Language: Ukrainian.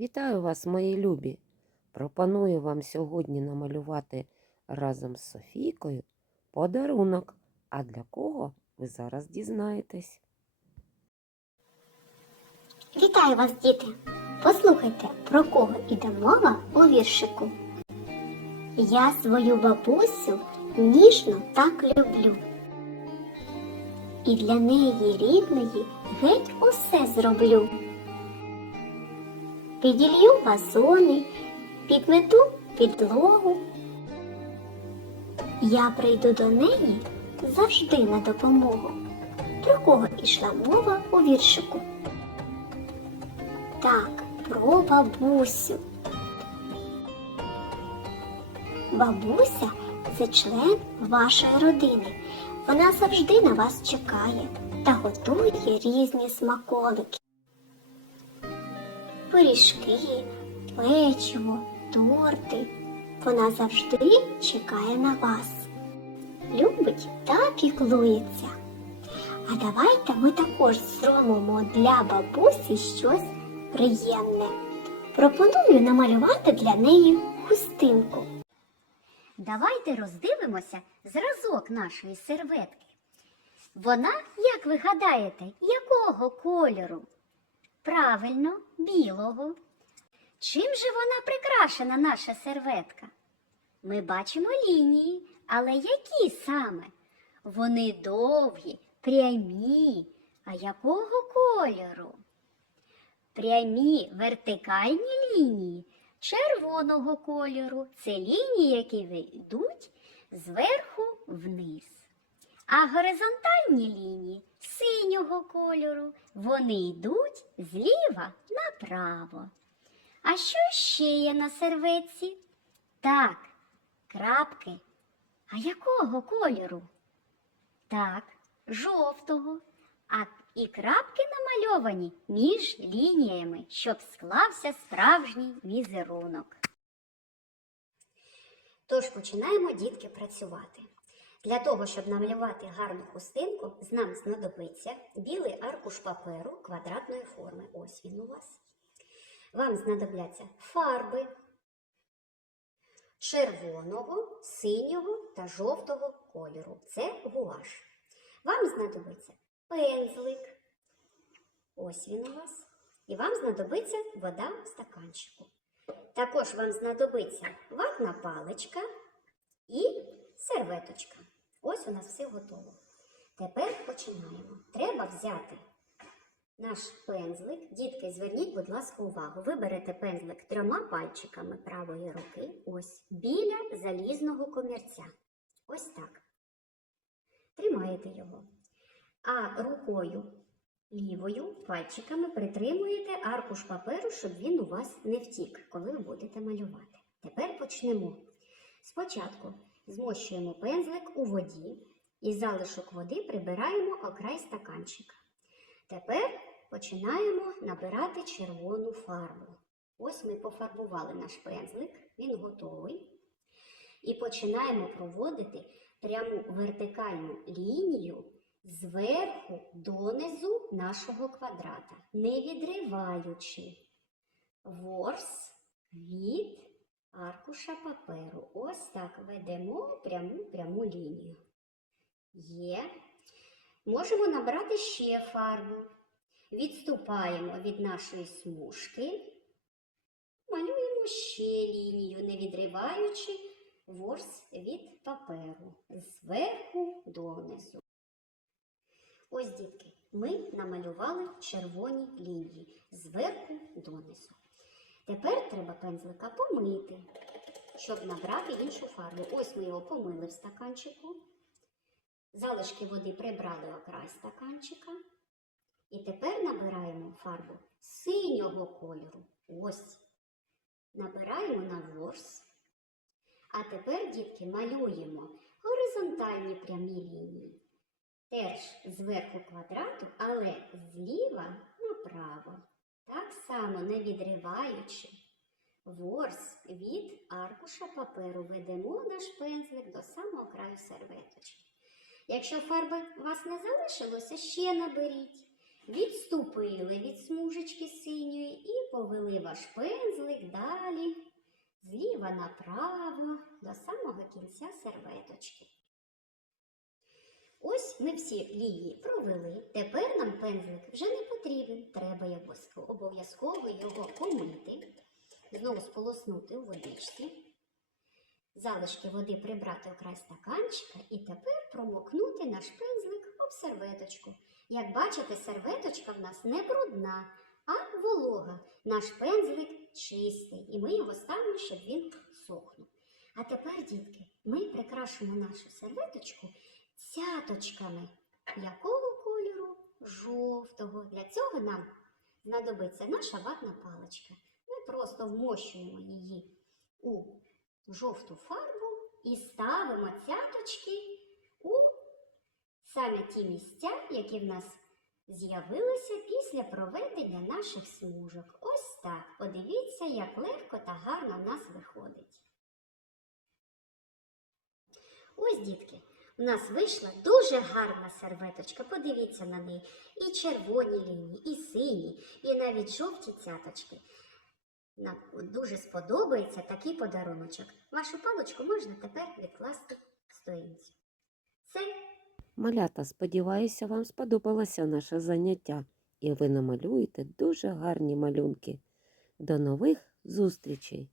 Вітаю вас, мої любі! Пропоную вам сьогодні намалювати разом з Софійкою подарунок. А для кого ви зараз дізнаєтесь? Вітаю вас, діти! Послухайте, про кого іде мова у віршику. Я свою бабусю ніжно так люблю. І для неї рідної геть усе зроблю. Піділью вазони, підмету підлогу. Я прийду до неї завжди на допомогу. Про кого ішла мова у віршику? Так, про бабусю. Бабуся це член вашої родини. Вона завжди на вас чекає та готує різні смаколики. Пиріжки, печиво, торти. Вона завжди чекає на вас. Любить та піклується. А давайте ми також зробимо для бабусі щось приємне. Пропоную намалювати для неї хустинку. Давайте роздивимося зразок нашої серветки. Вона, як ви гадаєте, якого кольору? Правильно, білого. Чим же вона прикрашена, наша серветка? Ми бачимо лінії, але які саме? Вони довгі, прямі. А якого кольору? Прямі вертикальні лінії червоного кольору. Це лінії, які йдуть зверху вниз. А горизонтальні лінії синього кольору. Вони йдуть зліва направо. А що ще є на серветці? Так, крапки. А якого кольору? Так, жовтого. А і крапки намальовані між лініями, щоб склався справжній візерунок. Тож починаємо, дітки, працювати. Для того, щоб намалювати гарну хустинку, нам знадобиться білий аркуш паперу квадратної форми. Ось він у вас. Вам знадобляться фарби червоного, синього та жовтого кольору. Це гуаш. Вам знадобиться пензлик. Ось він у вас. І вам знадобиться вода в стаканчику. Також вам знадобиться ватна паличка і серветочка. Ось у нас все готово. Тепер починаємо. Треба взяти наш пензлик. Дітки, зверніть, будь ласка, увагу. Ви берете пензлик трьома пальчиками правої руки, ось біля залізного комірця. Ось так. Тримаєте його. А рукою лівою пальчиками притримуєте аркуш паперу, щоб він у вас не втік, коли ви будете малювати. Тепер почнемо. Спочатку змощуємо пензлик у воді і залишок води прибираємо окрай стаканчика. Тепер починаємо набирати червону фарбу. Ось ми пофарбували наш пензлик, він готовий. І починаємо проводити пряму вертикальну лінію зверху донизу нашого квадрата, не відриваючи ворс від аркуша паперу. Ось так ведемо пряму пряму лінію. Є. Можемо набрати ще фарбу. Відступаємо від нашої смужки, малюємо ще лінію, не відриваючи ворс від паперу зверху донизу. Ось, дітки, ми намалювали червоні лінії зверху донизу. Тепер треба пензлика помити, щоб набрати іншу фарбу. Ось ми його помили в стаканчику. Залишки води прибрали окрай стаканчика. І тепер набираємо фарбу синього кольору. Ось. Набираємо на ворс. А тепер, дітки, малюємо горизонтальні прямі лінії. Теж зверху квадрату, але зліва направо. Так само не відриваючи ворс від аркуша паперу, ведемо наш пензлик до самого краю серветочки. Якщо фарби у вас не залишилося, ще наберіть. відступили від смужечки синьої і повели ваш пензлик далі, зліва направо, до самого кінця серветочки. Ось ми всі лінії провели. Тепер нам пензлик вже не потрібен. Треба обов'язково- обов'язково його помити, знову сполоснути у водичці, залишки води прибрати у край стаканчика і тепер промокнути наш пензлик об серветочку. Як бачите, серветочка в нас не брудна, а волога. Наш пензлик чистий, і ми його ставимо, щоб він сохнув. А тепер, дітки, ми прикрашимо нашу серветочку цяточками. Якого кольору? Жовтого. Для цього нам знадобиться наша ватна паличка. Ми просто вмощуємо її у жовту фарбу і ставимо цяточки у саме ті місця, які в нас з'явилися після проведення наших смужок. Ось так. Подивіться, як легко та гарно в нас виходить. Ось, дітки, у нас вийшла дуже гарна серветочка. Подивіться на неї. І червоні лінії, і сині, і навіть жовті цяточки. Нам дуже сподобається такий подаруночок. Вашу паличку можна тепер відкласти в сторінці. Це Малята, сподіваюся, вам сподобалося наше заняття, і ви намалюєте дуже гарні малюнки. До нових зустрічей!